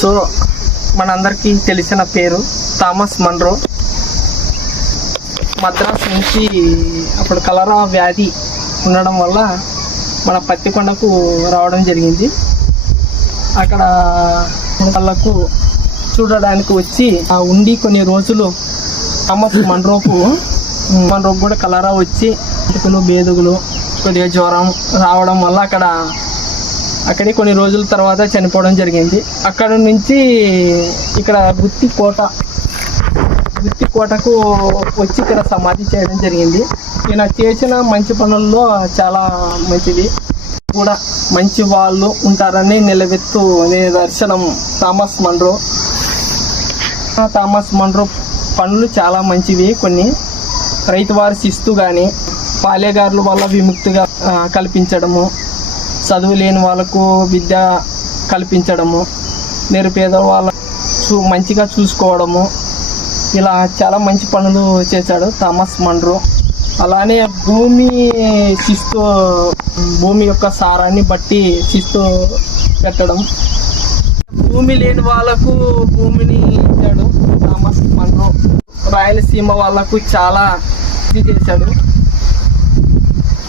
So మనందరికీ తెలిసిన పేరు థామస్ మన్రో. మద్రాసు నుంచి అప్పుడు కలరా వ్యాధి ఉండడం వల్ల మన పత్తికొండకు రావడం జరిగింది. అక్కడ వాళ్ళకు చూడడానికి వచ్చి ఉండి కొన్ని రోజులు థామస్ మన్రోకు కూడా కలరా వచ్చి బేదుగులు కొద్దిగా జ్వరం రావడం వల్ల అక్కడే కొన్ని రోజుల తర్వాత చనిపోవడం జరిగింది. అక్కడ నుంచి ఇక్కడ గుత్తి కోటకు వచ్చి ఇక్కడ సమాధి చేయడం జరిగింది. ఈయన చేసిన మంచి పనుల్లో చాలా మంచిది కూడా, మంచి వాళ్ళు ఉంటారని నిలబెత్తు నిదర్శనం థామస్ మన్రో పనులు చాలా మంచివి. కొన్ని రైతు వారి శిస్తు కానీ, పాలేగారుల వల్ల విముక్తిగా కల్పించడము, చదువు లేని వాళ్ళకు విద్య కల్పించడము, నిరుపేద వాళ్ళ మంచిగా చూసుకోవడము, ఇలా చాలా మంచి పనులు చేశాడు థామస్ మన్రో. అలానే భూమి యొక్క సారాన్ని బట్టి శిస్తు పెట్టడం, భూమి లేని వాళ్ళకు భూమిని ఇచ్చాడు థామస్ మన్రో. రాయలసీమ వాళ్ళకు చాలా ఇది చేశాడు.